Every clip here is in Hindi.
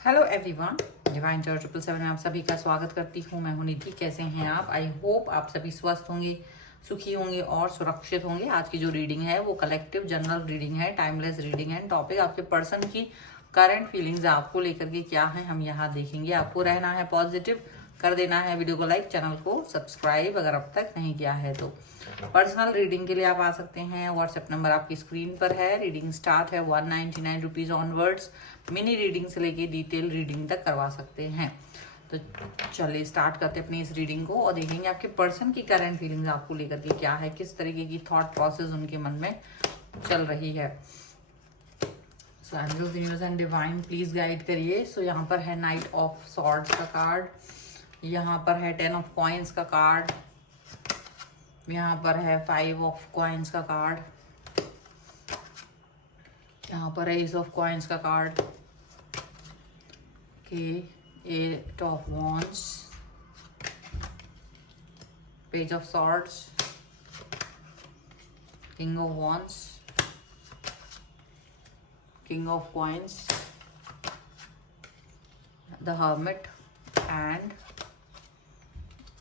हेलो एवरीवन, डिवाइन चार्ट 777 में आप सभी का स्वागत करती हूँ। मैं हूँ निधि। कैसे हैं आप? आई होप आप सभी स्वस्थ होंगे, सुखी होंगे और सुरक्षित होंगे। आज की जो रीडिंग है वो कलेक्टिव जनरल रीडिंग है, टाइमलेस रीडिंग है। टॉपिक आपके पर्सन की करंट फीलिंग्स आपको लेकर के क्या है हम यहाँ देखेंगे। आपको रहना है पॉजिटिव, कर देना है वीडियो को लाइक, चैनल को सब्सक्राइब अगर अब तक नहीं किया है तो। पर्सनल रीडिंग के लिए आप आ सकते हैं। व्हाट्सएप नंबर आपकी स्क्रीन पर है। रीडिंग स्टार्ट है 199 रुपीज ऑनवर्ड्स। मिनी रीडिंग से लेके डिटेल रीडिंग तक करवा सकते हैं। तो चलिए स्टार्ट करते हैं अपनी इस रीडिंग को और देखेंगे आपके पर्सन की करंट फीलिंग्स आपको लेकर के क्या है, किस तरीके की थॉट प्रोसेस उनके मन में चल रही है। So angels, universe and divine please guide करिए। सो यहाँ पर है नाइट ऑफ सॉर्ड्स का कार्ड, यहाँ पर है 10 ऑफ कॉइन्स का कार्ड, यहाँ पर है 5 ऑफ कॉइन्स का कार्ड, यहाँ पर है एस ऑफ कॉइन्स का कार्ड, के 8 of wands, page of swords, king of wands, king of coins, the hermit and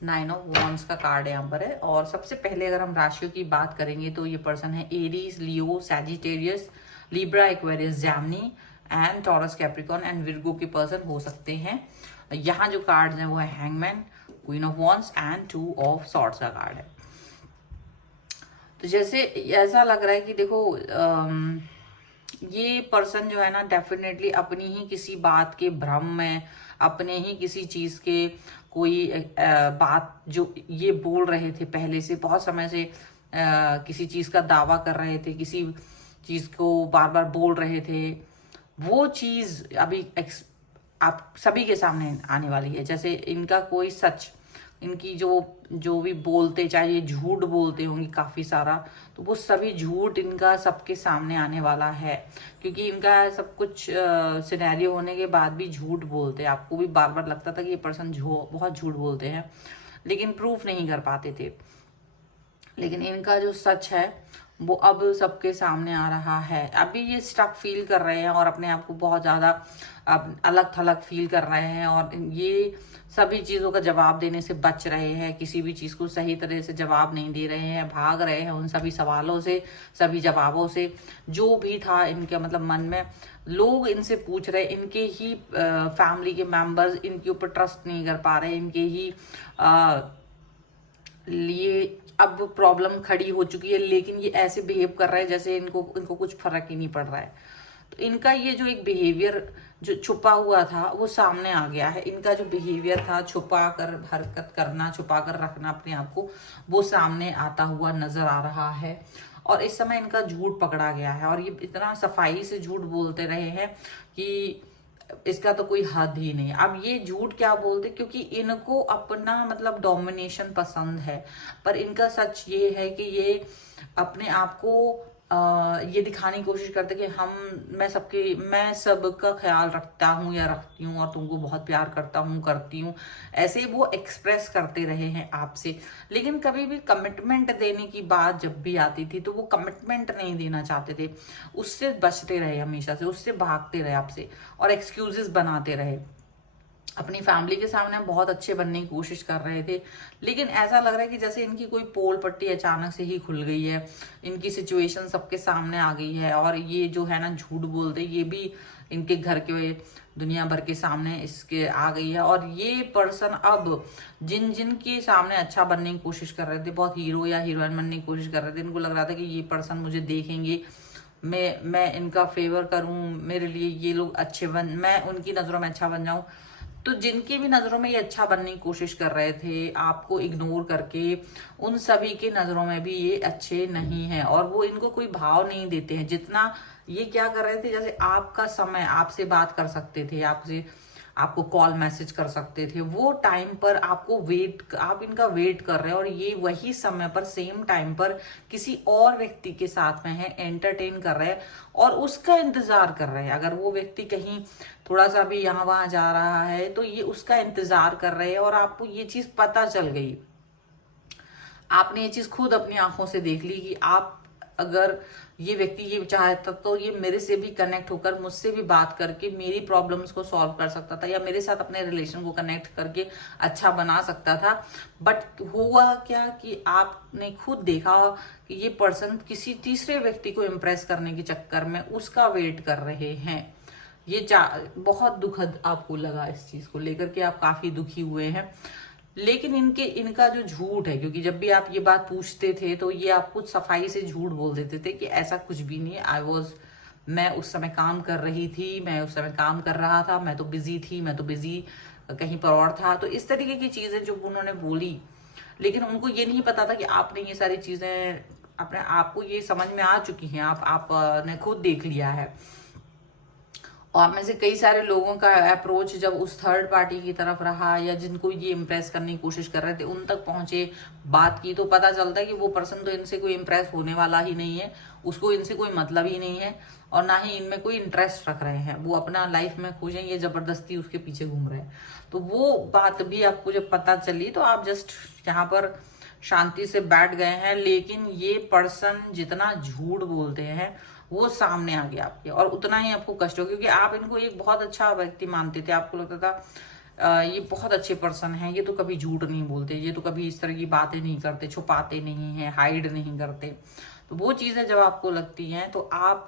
9 of wands का कार्ड यहाँ पर है। और सबसे पहले अगर हम राशियों की बात करेंगे तो ये पर्सन है Aries, Leo, Sagittarius, Libra, Aquarius, Jaimini and taurus, Capricorn and Virgo के पर्सन हो सकते हैं। यहाँ जो कार्ड्स हैं वो है hangman, queen of wands and 2 of swords का कार्ड है। तो जैसे ऐसा लग रहा है कि देखो ये पर्सन जो है ना डेफिनेटली अपनी ही किसी बात के भ्रम में, अपने ही किसी चीज के कोई बात जो ये बोल रहे थे पहले से, बहुत समय से किसी चीज का दावा कर रहे थे, किसी चीज को बार बार बोल रहे थे, वो चीज अभी आप सभी के सामने आने वाली है। जैसे इनका कोई सच, इनकी जो भी बोलते, चाहे ये झूठ बोलते होंगे काफी सारा, तो वो सभी झूठ इनका सबके सामने आने वाला है। क्योंकि इनका सब कुछ सिनेरियो होने के बाद भी झूठ बोलते हैं। आपको भी बार बार लगता था कि ये पर्सन बहुत झूठ बोलते हैं, लेकिन प्रूफ नहीं कर पाते थे। लेकिन इनका जो सच है वो अब सबके सामने आ रहा है। अभी ये स्टक फील कर रहे हैं और अपने आप को बहुत ज़्यादा अलग थलग फील कर रहे हैं और ये सभी चीज़ों का जवाब देने से बच रहे हैं। किसी भी चीज़ को सही तरह से जवाब नहीं दे रहे हैं, भाग रहे हैं उन सभी सवालों से, सभी जवाबों से। जो भी था इनके मतलब मन में, लोग इनसे पूछ रहे, इनके ही फैमिली के मेंबर्स इनके ऊपर ट्रस्ट नहीं कर पा रहे, इनके ही लिए अब प्रॉब्लम खड़ी हो चुकी है। लेकिन ये ऐसे बिहेव कर रहा है जैसे इनको कुछ फर्क ही नहीं पड़ रहा है। तो इनका ये जो एक बिहेवियर जो छुपा हुआ था वो सामने आ गया है। इनका जो बिहेवियर था, छुपा कर हरकत करना, छुपा कर रखना अपने आप को, वो सामने आता हुआ नजर आ रहा है। और इस समय इनका झूठ पकड़ा गया है और ये इतना सफाई से झूठ बोलते रहे हैं कि इसका तो कोई हद ही नहीं। अब ये झूठ क्या बोलते, क्योंकि इनको अपना मतलब डोमिनेशन पसंद है। पर इनका सच ये है कि ये अपने आप को ये दिखाने की कोशिश करते कि मैं सबका ख्याल रखता हूँ या रखती हूँ और तुमको बहुत प्यार करता हूँ, करती हूँ। ऐसे वो एक्सप्रेस करते रहे हैं आपसे। लेकिन कभी भी कमिटमेंट देने की बात जब भी आती थी तो वो कमिटमेंट नहीं देना चाहते थे, उससे बचते रहे, हमेशा से उससे भागते रहे आपसे और एक्सक्यूजेस बनाते रहे। अपनी फैमिली के सामने बहुत अच्छे बनने की कोशिश कर रहे थे, लेकिन ऐसा लग रहा है कि जैसे इनकी कोई पोल पट्टी अचानक से ही खुल गई है, इनकी सिचुएशन सबके सामने आ गई है। और ये जो है ना झूठ बोलते, ये भी इनके घर के दुनिया भर के सामने इसके आ गई है। और ये पर्सन अब जिन के सामने अच्छा बनने की कोशिश कर रहे थे, बहुत हीरो या हीरोइन बनने की कोशिश कर रहे थे, इनको लग रहा था कि ये पर्सन मुझे देखेंगे, मैं इनका फेवर करूं, मेरे लिए ये लोग मैं उनकी नजरों में अच्छा बन जाऊं। तो जिनकी भी नजरों में ये अच्छा बनने की कोशिश कर रहे थे, आपको इग्नोर करके, उन सभी के नजरों में भी ये अच्छे नहीं है और वो इनको कोई भाव नहीं देते हैं। जितना ये क्या कर रहे थे, जैसे आपका समय, आपसे बात कर सकते थे, आपको कॉल मैसेज कर सकते थे, वो टाइम पर आप इनका वेट कर रहे हैं और ये वही समय पर सेम टाइम पर किसी और व्यक्ति के साथ में है, एंटरटेन कर रहे हैं और उसका इंतजार कर रहे हैं। अगर वो व्यक्ति कहीं थोड़ा सा भी यहाँ वहां जा रहा है तो ये उसका इंतजार कर रहे हैं और आपको ये चीज पता चल गई, आपने ये चीज खुद अपनी आंखों से देख ली कि आप अगर ये व्यक्ति ये चाहता तो ये मेरे से भी कनेक्ट होकर, मुझसे भी बात करके मेरी प्रॉब्लम्स को सॉल्व कर सकता था, या मेरे साथ अपने रिलेशन को कनेक्ट करके अच्छा बना सकता था। बट हुआ क्या कि आपने खुद देखा कि ये पर्सन किसी तीसरे व्यक्ति को इम्प्रेस करने के चक्कर में उसका वेट कर रहे हैं। ये बहुत दुखद आपको लगा इस चीज को लेकर के, आप काफी दुखी हुए हैं। लेकिन इनका जो झूठ है, क्योंकि जब भी आप ये बात पूछते थे तो ये आपको सफाई से झूठ बोल देते थे कि ऐसा कुछ भी नहीं है, मैं उस समय काम कर रही थी, मैं उस समय काम कर रहा था, मैं तो बिजी थी, मैं तो बिजी कहीं पर और था। तो इस तरीके की चीजें जो उन्होंने बोली, लेकिन उनको ये नहीं पता था कि आपने ये सारी चीजें अपने आपको ये समझ में आ चुकी हैं, आपने खुद देख लिया है। और आप में से कई सारे लोगों का अप्रोच जब उस थर्ड पार्टी की तरफ रहा, या जिनको ये इम्प्रेस करने की कोशिश कर रहे थे उन तक पहुंचे, बात की, तो पता चलता है कि वो पर्सन तो इनसे कोई इम्प्रेस होने वाला ही नहीं है, उसको इनसे कोई मतलब ही नहीं है, और ना ही इनमें कोई इंटरेस्ट रख रहे हैं। वो अपना लाइफ में खुश हैं, ये जबरदस्ती उसके पीछे घूम रहे हैं। तो वो बात भी आपको जब पता चली तो आप जस्ट यहाँ पर शांति से बैठ गए हैं। लेकिन ये पर्सन जितना झूठ बोलते हैं वो सामने आ गया आपके, और उतना ही आपको कष्ट हो, क्योंकि आप इनको एक बहुत अच्छा व्यक्ति मानते थे। आपको लगता था ये बहुत अच्छे पर्सन हैं, ये तो कभी झूठ नहीं बोलते, ये तो कभी इस तरह की बातें नहीं करते, छुपाते नहीं हैं, हाइड नहीं करते। तो वो चीजें जब आपको लगती हैं तो आप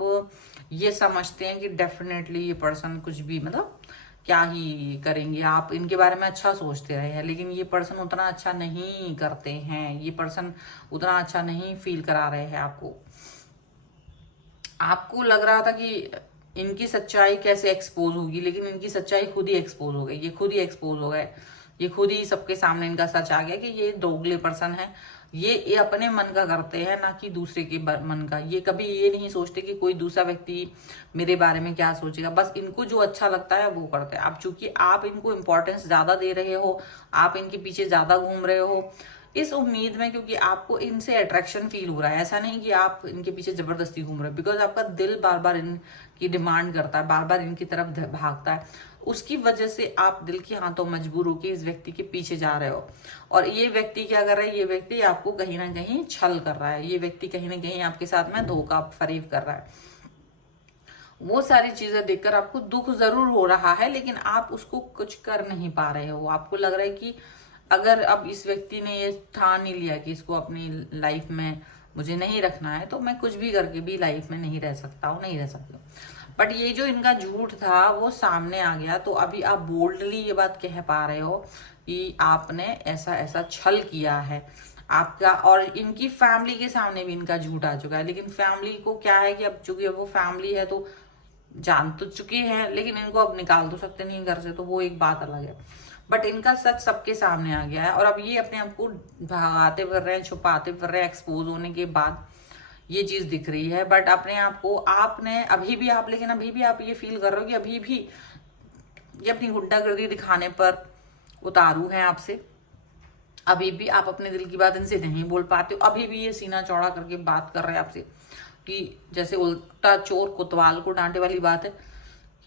ये समझते हैं कि डेफिनेटली ये पर्सन कुछ भी मतलब क्या ही करेंगे। आप इनके बारे में अच्छा सोचते रहे हैं, लेकिन ये पर्सन उतना अच्छा नहीं करते हैं, ये पर्सन उतना अच्छा नहीं फील करा रहे हैं आपको। आपको लग रहा था कि इनकी सच्चाई कैसे एक्सपोज होगी, लेकिन इनकी सच्चाई खुद ही एक्सपोज हो गई। ये खुद ही एक्सपोज हो गए, ये खुद ही सबके सामने इनका सच आ गया कि ये दोगले पर्सन है। ये अपने मन का करते हैं, ना कि दूसरे के मन का। ये कभी ये नहीं सोचते कि कोई दूसरा व्यक्ति मेरे बारे में क्या सोचेगा, बस इनको जो अच्छा लगता है वो करते हैं। अब चूंकि आप इनको इम्पोर्टेंस ज्यादा दे रहे हो, आप इनके पीछे ज्यादा घूम रहे हो इस उम्मीद में, क्योंकि आपको इनसे अट्रैक्शन फील हो रहा है। ऐसा नहीं कि आप इनके पीछे जबरदस्ती घूम रहे हो, बिकॉज आपका दिल बार बार इनकी डिमांड करता है, बार बार इनकी तरफ भागता है। उसकी वजह से आप दिल के हाथों मजबूर होकर इस व्यक्ति के पीछे जा रहे हो। और ये व्यक्ति क्या कर रहा है, ये व्यक्ति आपको कहीं ना कहीं छल कर रहा है, ये व्यक्ति कहीं ना कहीं आपके साथ में धोखा फरेब कर रहा है। वो सारी चीजें देखकर आपको दुख जरूर हो रहा है, लेकिन आप उसको कुछ कर नहीं पा रहे हो। आपको लग रहा है कि अगर अब इस व्यक्ति ने ये ठान नहीं लिया कि इसको अपनी लाइफ में मुझे नहीं रखना है, तो मैं कुछ भी करके भी लाइफ में नहीं रह सकता हूँ, नहीं रह सकता। बट ये जो इनका झूठ था वो सामने आ गया, तो अभी आप बोल्डली ये बात कह पा रहे हो कि आपने ऐसा ऐसा छल किया है आपका। और इनकी फैमिली के सामने भी इनका झूठ आ चुका है, लेकिन फैमिली को क्या है कि अब चूंकि वो फैमिली है तो जान तो चुके हैं, लेकिन इनको अब निकाल तो सकते नहीं घर से, तो वो एक बात अलग है। बट इनका सच सबके सामने आ गया है, और अब ये अपने आप को भगाते फिर रहे हैं, छुपाते फिर रहे हैं। एक्सपोज होने के बाद ये चीज दिख रही है, बट अपने आप को आपने अभी भी आप ये फील कर रहे हो कि अभी भी ये अपनी गुंडागर्दी दिखाने पर उतारू हैं आपसे। अभी भी आप अपने दिल की बात इनसे नहीं बोल पाते हो, अभी भी ये सीना चौड़ा करके बात कर रहे हैं आपसे कि जैसे उल्टा चोर कोतवाल को डांटे वाली बात है।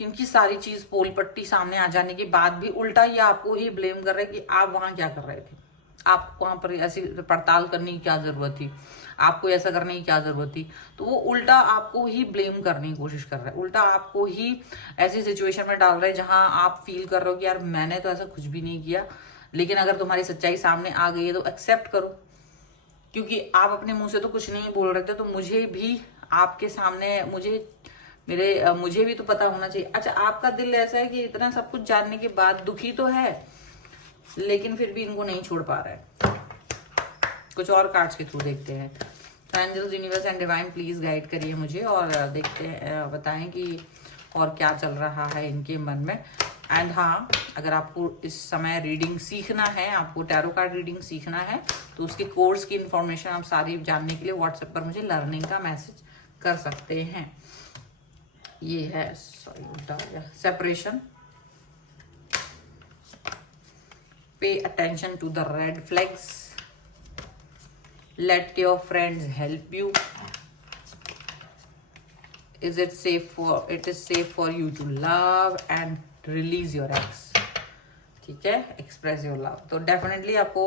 इनकी सारी चीज पोल पट्टी सामने आ जाने के बाद भी उल्टा ये आपको ही ब्लेम कर रहे हैं कि आप वहां क्या कर रहे थे, आप वहां पर ऐसी पड़ताल करने की क्या जरूरत थी, आपको ऐसा करने की क्या जरूरत थी। तो वो उल्टा आपको ही ब्लेम करने की कोशिश कर रहे हैं, उल्टा आपको ही ऐसी सिचुएशन में डाल रहे हैं जहां आप फील कर रहे हो कि यार मैंने तो ऐसा कुछ भी नहीं किया। लेकिन अगर तुम्हारी सच्चाई सामने आ गई है तो एक्सेप्ट करो, क्योंकि आप अपने मुंह से तो कुछ नहीं बोल रहे थे, तो मुझे भी आपके सामने मुझे भी तो पता होना चाहिए। अच्छा, आपका दिल ऐसा है कि इतना सब कुछ जानने के बाद दुखी तो है, लेकिन फिर भी इनको नहीं छोड़ पा रहा है। कुछ और कार्ड्स के थ्रू देखते हैं। Angels, universe and divine please guide करिए मुझे, और देखते हैं, बताएं कि और क्या चल रहा है इनके मन में। एंड हाँ, अगर आपको इस समय रीडिंग सीखना है, आपको टैरो कार्ड रीडिंग सीखना है, तो उसके कोर्स की इंफॉर्मेशन आप सारी जानने के लिए व्हाट्सएप पर मुझे लर्निंग का मैसेज कर सकते हैं। ये है separation. Pay attention to the red flags. Let your friends help you. It is safe for you to love and release your ex. ठीक है, एक्सप्रेस योर लव। तो डेफिनेटली आपको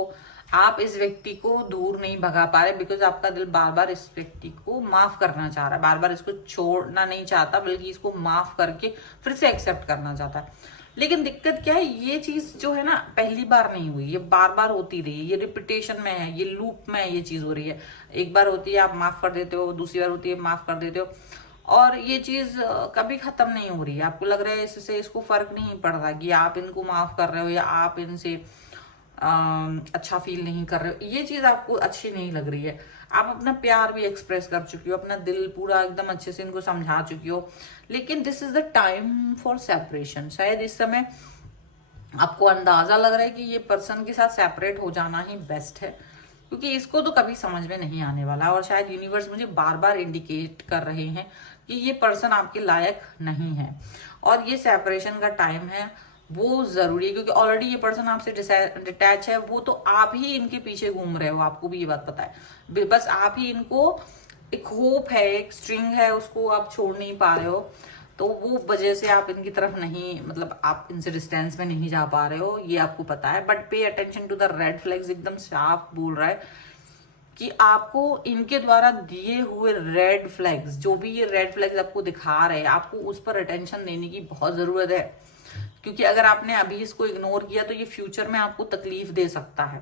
आप इस व्यक्ति को दूर नहीं भगा पा रहे, बिकॉज आपका दिल बार बार इस व्यक्ति को माफ करना चाह रहा है, बार बार इसको छोड़ना नहीं चाहता, बल्कि इसको माफ करके फिर से एक्सेप्ट करना चाहता है। लेकिन दिक्कत क्या है, ये चीज जो है ना पहली बार नहीं हुई, ये बार बार होती रही है, ये रिपीटेशन में है, ये लूप में ये चीज हो रही है। एक बार होती है आप माफ कर देते हो, दूसरी बार होती है माफ कर देते हो, और ये चीज कभी खत्म नहीं हो रही है। आपको लग रहा है इससे इसको फर्क नहीं पड़ रहा कि आप इनको माफ कर रहे हो या आप इनसे अच्छा फील नहीं कर रहे हो, ये चीज आपको अच्छी नहीं लग रही है। आप अपना प्यार भी एक्सप्रेस कर चुकी हो, अपना दिल पूरा एकदम अच्छे से इनको समझा चुकी हो, लेकिन this is the time for separation. शायद इस समय आपको अंदाजा लग रहा है कि ये पर्सन के साथ सेपरेट हो जाना ही बेस्ट है, क्योंकि इसको तो कभी समझ में नहीं आने वाला। और शायद यूनिवर्स मुझे बार बार इंडिकेट कर रहे हैं कि ये पर्सन आपके लायक नहीं है, और ये सेपरेशन का टाइम है वो जरूरी है, क्योंकि ऑलरेडी ये पर्सन आपसे डिटैच है। वो तो आप ही इनके पीछे घूम रहे हो, आपको भी ये बात पता है। बस आप ही इनको एक होप है, एक स्ट्रिंग है, उसको आप छोड़ नहीं पा रहे हो, तो वो वजह से आप इनकी तरफ नहीं, मतलब आप इनसे डिस्टेंस में नहीं जा पा रहे हो, ये आपको पता है। But pay attention to the red flags, एकदम साफ बोल रहा है कि आपको इनके द्वारा दिए हुए रेड फ्लैग्स, जो भी ये रेड फ्लैग्स आपको दिखा रहे हैं, आपको उस पर अटेंशन देने की बहुत जरूरत है। क्योंकि अगर आपने अभी इसको इग्नोर किया तो ये फ्यूचर में आपको तकलीफ दे सकता है।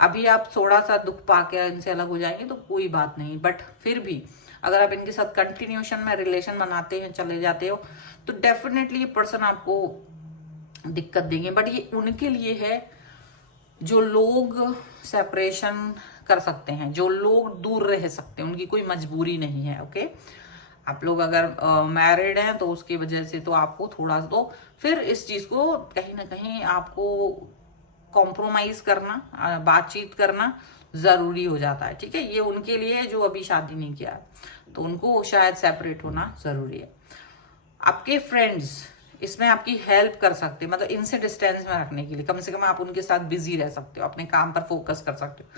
अभी आप थोड़ा सा दुख पाके इनसे अलग हो जाएंगे तो कोई बात नहीं, बट फिर भी अगर आप इनके साथ कंटिन्यूशन में रिलेशन बनाते हैं, चले जाते हो, तो डेफिनेटली ये पर्सन आपको दिक्कत देंगे। बट ये उनके लिए है जो लोग सेपरेशन कर सकते हैं, जो लोग दूर रह सकते हैं, उनकी कोई मजबूरी नहीं है। ओके, आप लोग अगर मैरिड हैं तो उसकी वजह से तो आपको थोड़ा तो फिर इस चीज को कहीं ना कहीं आपको कॉम्प्रोमाइज करना, बातचीत करना जरूरी हो जाता है। ठीक है, ये उनके लिए है जो अभी शादी नहीं किया, तो उनको शायद सेपरेट होना जरूरी है। आपके फ्रेंड्स इसमें आपकी हेल्प कर सकते हैं, मतलब इनसे डिस्टेंस में रखने के लिए कम से कम आप उनके साथ बिजी रह सकते हो, अपने काम पर फोकस कर सकते हो।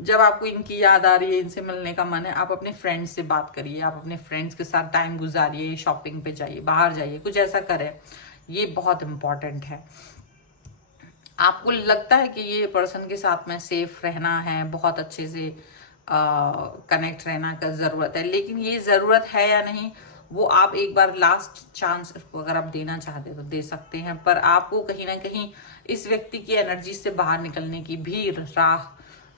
जब आपको इनकी याद आ रही है, इनसे मिलने का मन है, आप अपने फ्रेंड्स से बात करिए, आप अपने फ्रेंड्स के साथ टाइम गुजारिए, शॉपिंग पे जाइए, बाहर जाइए, कुछ ऐसा करें, ये बहुत इंपॉर्टेंट है। आपको लगता है कि ये पर्सन के साथ में सेफ रहना है, बहुत अच्छे से कनेक्ट रहना का जरूरत है, लेकिन ये जरूरत है या नहीं वो आप एक बार लास्ट चांस इसको अगर आप देना चाहते तो दे सकते हैं। पर आपको कहीं ना कहीं इस व्यक्ति की एनर्जी से बाहर निकलने की भी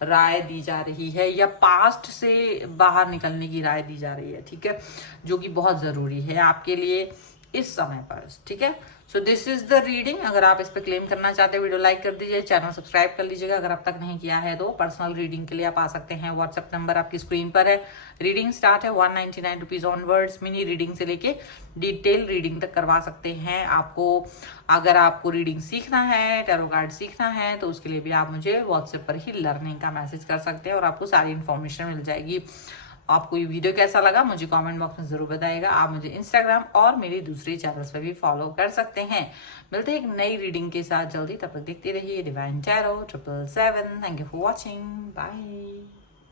राय दी जा रही है, या पास्ट से बाहर निकलने की राय दी जा रही है। ठीक है, जो कि बहुत जरूरी है आपके लिए इस समय पर। ठीक है, so this is the reading. अगर आप इस पे क्लेम करना चाहते हैं, वीडियो लाइक कर दीजिए, चैनल सब्सक्राइब कर लीजिएगा अगर अब तक नहीं किया है तो। पर्सनल रीडिंग के लिए आप आ सकते हैं, व्हाट्सएप नंबर आपकी स्क्रीन पर है। रीडिंग स्टार्ट है 199 रुपीज ऑनवर्ड्स। मिनी रीडिंग से लेके डिटेल रीडिंग तक करवा सकते हैं आपको। अगर आपको रीडिंग सीखना है, टैरो कार्ड सीखना है, तो उसके लिए भी आप मुझे व्हाट्सएप पर ही लर्निंग का मैसेज कर सकते हैं और आपको सारी इन्फॉर्मेशन मिल जाएगी। आपको ये वीडियो कैसा लगा मुझे कमेंट बॉक्स में जरूर बताइएगा। आप मुझे इंस्टाग्राम और मेरे दूसरे चैनल्स पे भी फॉलो कर सकते हैं। मिलते हैं एक नई रीडिंग के साथ जल्दी, तब तक देखते रहिए divine tarot 777। Thank you for watching, bye.